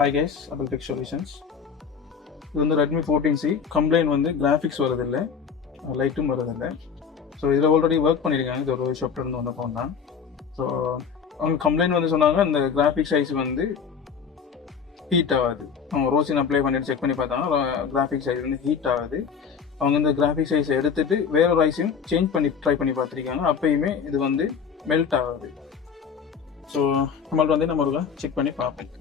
Hi guys, Apple Tech Solutions. இது வந்து Redmi 14C complaint வந்து கிராஃபிக்ஸ் வரதில்லை, லைட்டும் வரதில்லை. ஸோ இதில் ஆல்ரெடி ஒர்க் பண்ணியிருக்காங்க. இது ஒரு ஷாப்லேருந்து வந்த ஃபோன் தான். ஸோ அவங்க கம்ப்ளைண்ட் வந்து சொன்னாங்க, இந்த கிராஃபிக்ஸ் சைஸ் வந்து ஹீட் ஆகாது. அவங்க ரோசின் அப்ளை பண்ணிட்டு செக் பண்ணி பார்த்தாங்க, கிராஃபிக்ஸ் சைஸ் வந்து ஹீட் ஆகாது. அவங்க இந்த கிராஃபிக்ஸ் சைஸை எடுத்துட்டு வேற ஒரு ஐஸையும் சேஞ்ச் பண்ணி ட்ரை பண்ணி பார்த்துருக்காங்க. அப்பயுமே இது வந்து மெல்ட் ஆகாது. ஸோ நம்மள்ட்ட வந்து நம்ம ஒரு செக் பண்ணி பார்ப்போம்.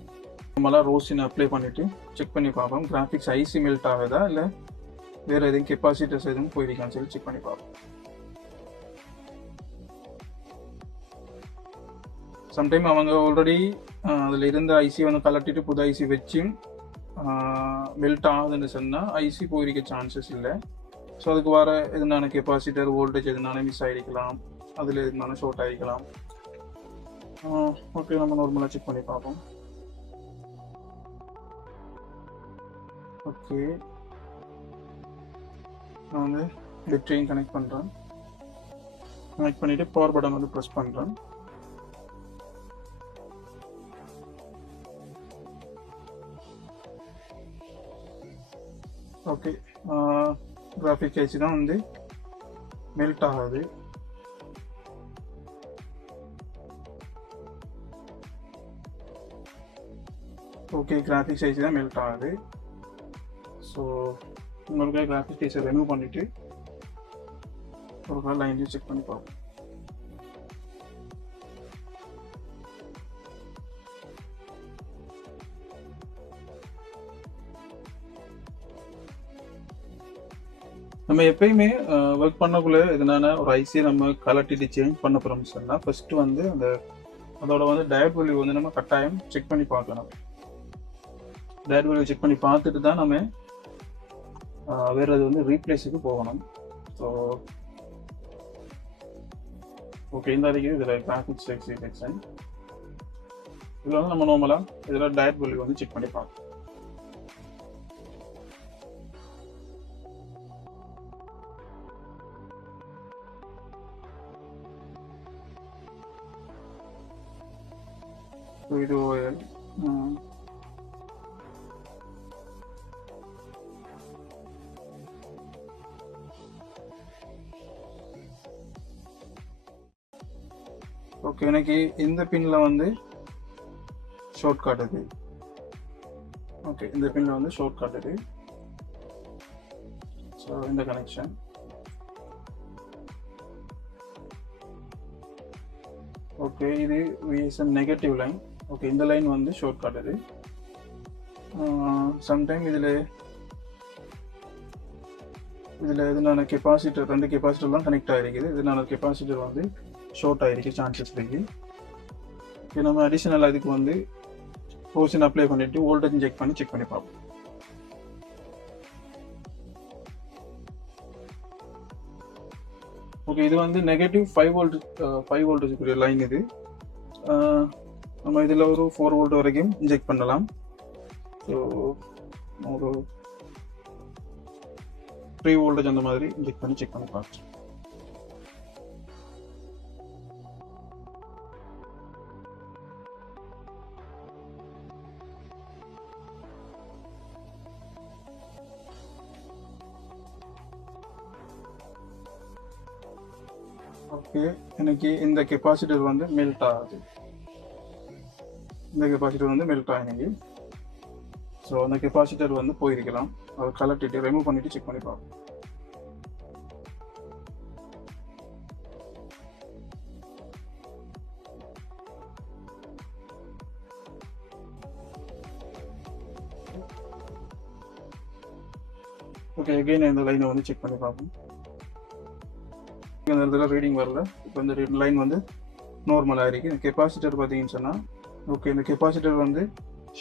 நம்மளாம் ரோசின் அப்ளை பண்ணிவிட்டு செக் பண்ணி பார்ப்போம், கிராஃபிக்ஸ் ஐசி மெல்ட் ஆகுதா இல்லை வேறு எதுவும் கெப்பாசிட்டர்ஸ் எதுவும் போயிருக்கான்னு சொல்லி செக் பண்ணி பார்ப்போம். சம்டைம் அவங்க ஆல்ரெடி அதில் இருந்த ஐசி வந்து கலட்டிட்டு புது ஐசி வச்சு மெல்ட் ஆகுதுன்னு சொன்னால் ஐசி போயிருக்க சான்சஸ் இல்லை. ஸோ அதுக்கு வர எதுனான கெப்பாசிட்டர் வோல்டேஜ் எதுனால மிஸ் ஆகிருக்கலாம், அதில் எதுனால ஷார்ட் ஆகிருக்கலாம். ஓகே, நம்ம நார்மலாக செக் பண்ணி பார்ப்போம். ஓகே, நான் வந்து பேட்டரியும் கனெக்ட் பண்ணுறேன். கனெக்ட் பண்ணிவிட்டு பவர் பட்டன் வந்து ப்ரெஸ் பண்ணுறேன். ஓகே, கிராஃபிக் ஐசி தான் வந்து மெல்ட் ஆகாது. ஓகே, கிராஃபிக்ஸ் ஐசி தான் மெல்ட் ஆகுது. ஸோ உங்களுக்கு கிராஃபிக்ஸ் ஐஸை ரிமூவ் பண்ணிவிட்டு ஒரு லைன்லையும் செக் பண்ணி பார்ப்போம். நம்ம எப்பயுமே ஒர்க் பண்ணக்குள்ள இதனால ஒரு ஐசியை நம்ம கலட்டிட்டு சேஞ்ச் பண்ண போகிறோம்னு சொன்னால் ஃபஸ்ட்டு வந்து அதோட வந்து டயட் வேல்யூ வந்து நம்ம கட்டாயம் செக் பண்ணி பார்க்கணும். டயட் வேல்யூ செக் பண்ணி பார்த்துட்டு தான் நம்ம வேறு அது வந்து ரீப்ளேஸுக்கு போகணும். ஸோ ஓகே, இந்த அறிக்கை இதில் கிராஃபிக்ஸ் செக்ஷன் இதில் வந்து நம்ம நார்மலாக இதில் டயட் வேல்யூ வந்து செக் பண்ணி பார்க்கணும். இது ஓஎல் ஓகே, எனக்கு இந்த பின்ல வந்து ஷார்ட் காட்டுது. ஓகே, இந்த பின்ல வந்து ஷார்ட் காட்டுது. ஸோ இந்த கனெக்ஷன் ஓகே, இது விஎஸ்எம் நெகட்டிவ் லைன். ஓகே, இந்த லைன் வந்து ஷார்ட் காட்டுது. சம்டைம் இதில் இதனால கெப்பாசிட்டர் 2 கெப்பாசிட்டர் தான் கனெக்ட் ஆகிருக்குது. இதனால கெப்பாசிட்டர் வந்து ஷார்ட் ஆகிருக்கு, சான்சஸ் இருக்கு. இப்போ நம்ம அடிஷனல் அதுக்கு வந்து ரோசின் அப்ளை பண்ணிட்டு வோல்டேஜ் செக் பண்ணி பார்ப்போம். ஓகே, இது வந்து நெகட்டிவ் 5 வோல்டேஜுக்குரிய லைன். இது நம்ம இதில் ஒரு 4 வோல்ட் வரைக்கும் இன்ஜெக்ட் பண்ணலாம். ஸோ ஒரு 3 வோல்டேஜ் அந்த மாதிரி இன்ஜெக்ட் பண்ணி செக் பண்ணி பார்ப்போம். ஓகே, எனக்கு இந்த கெப்பாசிட்டர் வந்து மெல்ட் ஆகுது. இந்த கெப்பாசிட்டர் வந்து மெல்ட் ஆகினது. ஸோ அந்த கெப்பாசிட்டர் வந்து போயிருக்கலாம். அதை கலட்டிட்டு ரிமூவ் பண்ணிட்டு செக் பண்ணி பார்ப்போம். ஓகே, அகைன் இந்த லைனை வந்து செக் பண்ணி பார்ப்போம். இந்த இடத்துல ரீடிங் வரல. இப்போ இந்த லைன் வந்து நார்மலாக இருக்குது. இந்த கெப்பாசிட்டர் பார்த்தீங்கன்னு சொன்னால் ஓகே, இந்த கெப்பாசிட்டர் வந்து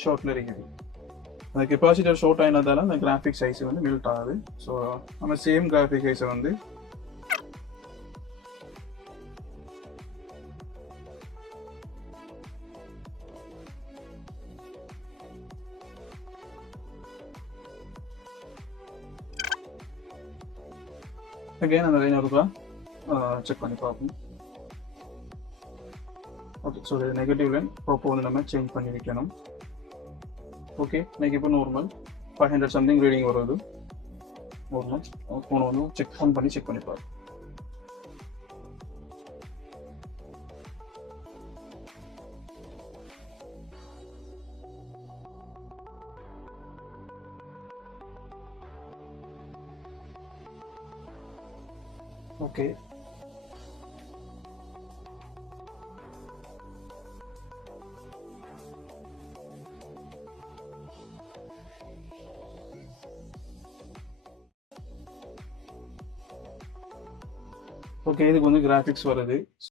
ஷார்ட்டில் இருக்குது. அந்த கெப்பாசிட்டர் ஷார்ட் ஆகினதால அந்த கிராஃபிக்ஸ் சைஸ் வந்து மெல்ட் ஆகுது. ஸோ நம்ம சேம் கிராஃபிக் சைஸை வந்து அகைன் அந்த லைன் இருக்கா செக் பண்ணி பார்ப்போம். Okay, so negative line proper வந்து நம்ம சேஞ்ச் பண்ணி வைக்கணும். ஓகே, எனக்கு இப்போ நார்மல் 500 சம்திங் ரீடிங் வருது. நார்மல் ஃபோனை வந்து செக் பண்ணி செக் பண்ணி பாரு. ஓகே, ஓகே, இதுக்கு வந்து கிராஃபிக்ஸ் வருது.